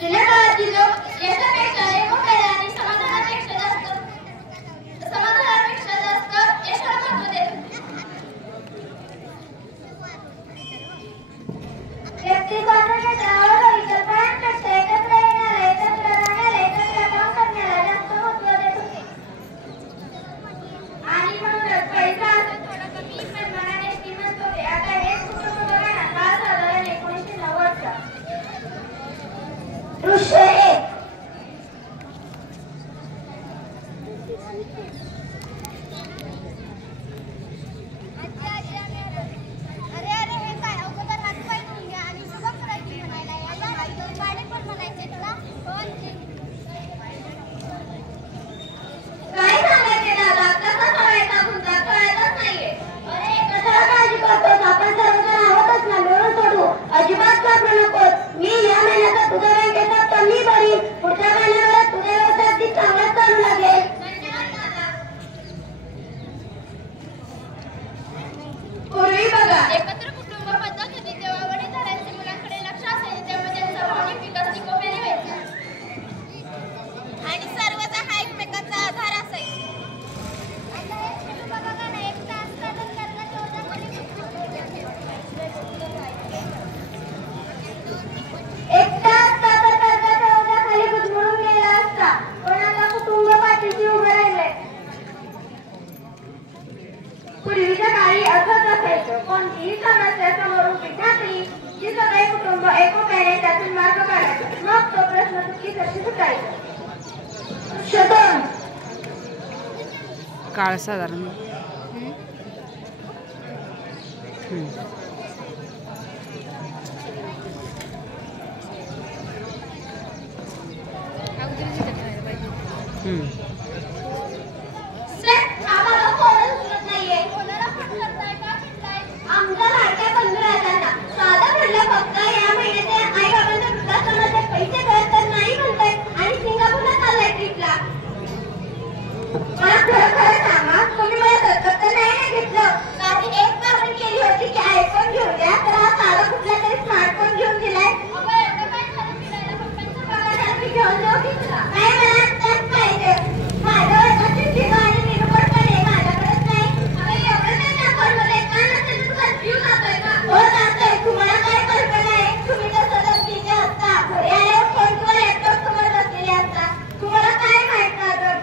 जुन्या काळातील लोक यशापेक्षा एकोप्याला आणि समाधानापेक्षा जास्त यशाला महत्त्व देत होते. व्यक्ती स्वातंत्र्य क्षेत्रावर विकल्पांपेक्षा एकत्र येण्याला, एकत्र राहण्याला, एकत्र काम करण्याला जास्त महत्त्व देत होते. आणि म्हणूनच पैसा थोडा कमी पण मनाने श्रीमंत होते. आता हेच कुटुंब बघा ना, काळ साधारण 1990 चा. दृश्य 1. एकत्र कुटुंब पद्धत होती तेव्हा वडीलधाऱ्यांचे मुलांकडे लक्ष असायचे, तेव्हा त्यांचा भावनिक विकास निकोप्याने व्हायचा आणि सर्वजण हा एकमेकांचा आधार असायचा. एकटा असता तर कर्जाच्या ओझ्याखाली गुदमरून गेला असता, पण आता कुटुंब पाठीशी उभं राहिलंय. पूर्वीच्या काळी असंच असायचं. कोणतीही समस्या समोर उभी ठाकली की सगळे कुटुंब एकोप्याने त्यातून मार्ग काढायचा. मग तो प्रश्न सुटकी सुटायचा. काळ साधारण आमच्या लाडक्या बंधुराजांना साधा म्हणलं फक्त या महिन्याचे आई बाबांच्या वृद्धाश्रमाचे पैसे कळत तर नाही म्हणताय आणि सिंगापूरला चाललाय ट्रिपला. मला खरं सांगा, तुम्ही मला दत्तक तर नाही घेतलं. आधी एक मागणी केली होती की आयफोन घेऊन द्या, तर हा साधा कुठला तरी स्मार्टफोन घेऊन दिलाय. एवढं काय झालं फिरायला पप्पांच्या पगारासाठी घेऊन जाऊ की तुला नाही. मला त्याच पाहिजे. माझ्या वर्षाची ठिकाण आणि निरुपण आहे, माझ्याकडेच नाही. एवढं नाही दाखवलं का नसेल तू कन्फ्यूज जातोय का? हो जातोय. तुम्हाला काय कल्पना आहे? तुम्ही जसं लक्ष्मीचे असता, घरी आल्यावर फोन किंवा लॅपटॉप समोर बसलेले असता. तुम्हाला काय माहित ना तर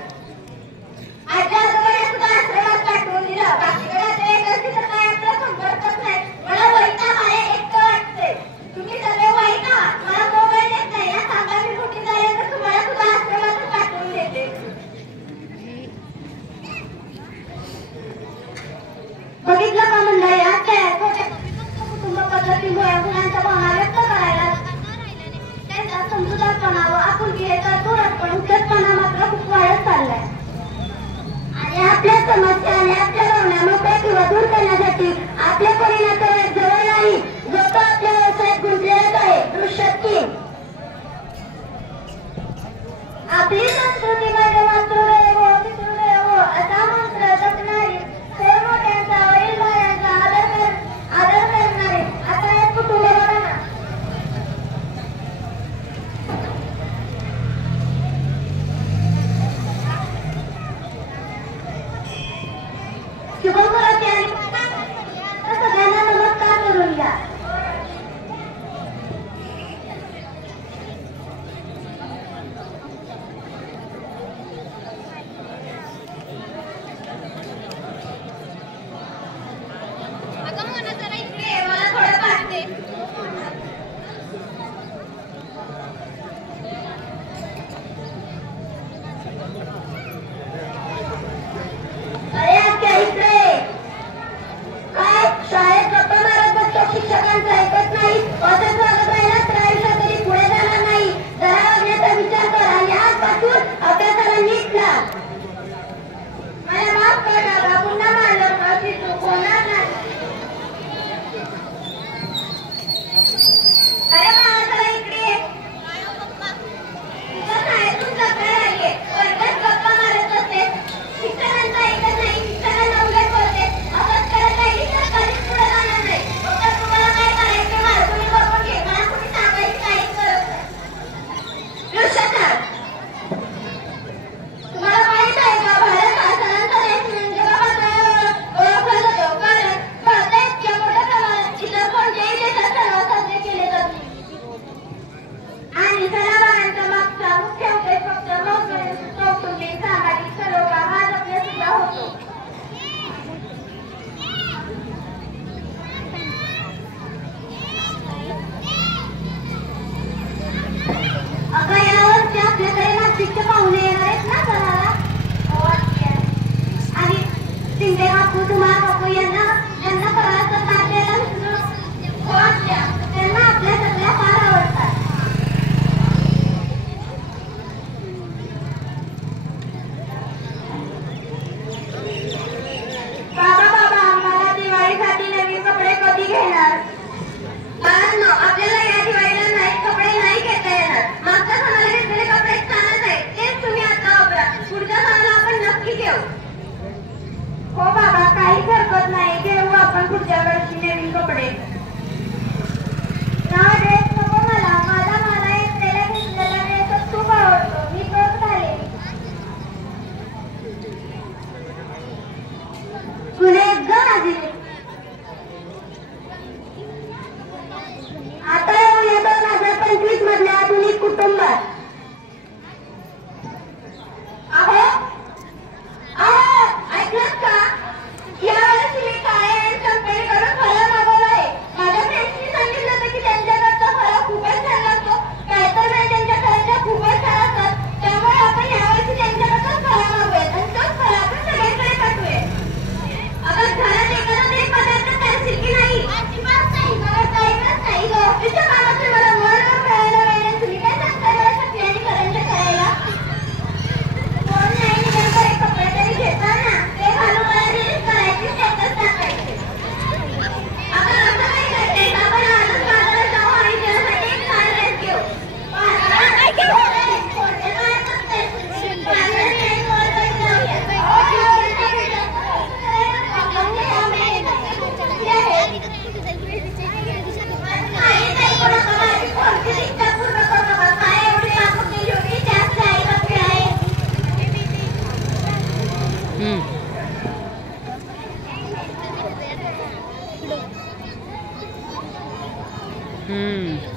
आजी आजोबाने सुद्धा आश्रमात पाठवून दिलं. बाकीकडे नातेवाईकांशी तर काय आपला संपर्कच नाही. मला वैताग आहे, एकटं वाटतंय. तुम्ही सगळे वाईट आहात. मला मोबाईल येत नाही ना. सांगा मी मोठी झाल्यानंतर तुम्हाला सुद्धा आश्रमातच पाठवून देते. बघितलं का मंडळी, छोट्या कुटुंब पद्धतीमुळे मुलांच्या भावना व्यक्त करायला त्यांचा समजूतदारपणा व आपुलकी हे तर दूरच, पण उद्धटपणा मात्र खूप वाढत चाललाय. आणि आपल्या समस्या आणि आपल्या भावना मोकळ्या किंवा दूर करण्यासाठी आपल्या परिणाम जवळ नाही, जो तो आपल्या व्यवसायात गुंतलेलाच आहे. दृश्य 3. आपली संस्कृती मध्ये मातृदेवो पितृदेवो असा मंत्र जपणारी, थोर मोठ्यांचा वडीलधाऱ्यांचा आदर करणारे आता एक कुटुंब बघा ना. शुभमुहूर्ती आणि सगळ्यांना आपण पुढच्या वर्षी नवीन कपडे. नवा ड्रेस नको मला. मला एकट्याला घेतलेला ड्रेसच खूप आवडतो. मी तोच घालेन. तुला एक ग माझी. आता येऊया 2025 मधल्या आधुनिक कुटुंबात. ऐकलंत का? यावर्षी मी काळे आणि कंपनीकडून फळं मागवलं आहे. माझ्या फ्रेंड्सनी सांगितलं होतं की त्यांच्याकडचा फळं खूपच छान लागतो. काहीतर वेळ त्यांच्या घरच्या खूपच छान असतात. त्यामुळे आपण यावर्षी त्यांच्याकडून फळं मागूयात आणि तोच फळ आपण सगळ्यांकडे पाठवूयात. अगं घरात एखादा तरी पदार्थ करशील की नाही? अजिबात नाही. मला टाईमच नाही ग. ऑफिसच्या कामात मला वर कळायला पाहिजे. तुम्ही काय सांगताय मला सगळी आणि करंट करायला? कोण नाही निघाल कपडे तरी घेता ना. ते घालून मला रील्स करायची, स्टेटस टाकायचे. अगं असं काही करते. आपण आजच बाजारात जाऊ आणि त्यासाठी एक छान ड्रेस घेऊ. बाजारात कोणते काय करते? बाजारात नाही मॉल मध्ये जाऊया. हम्म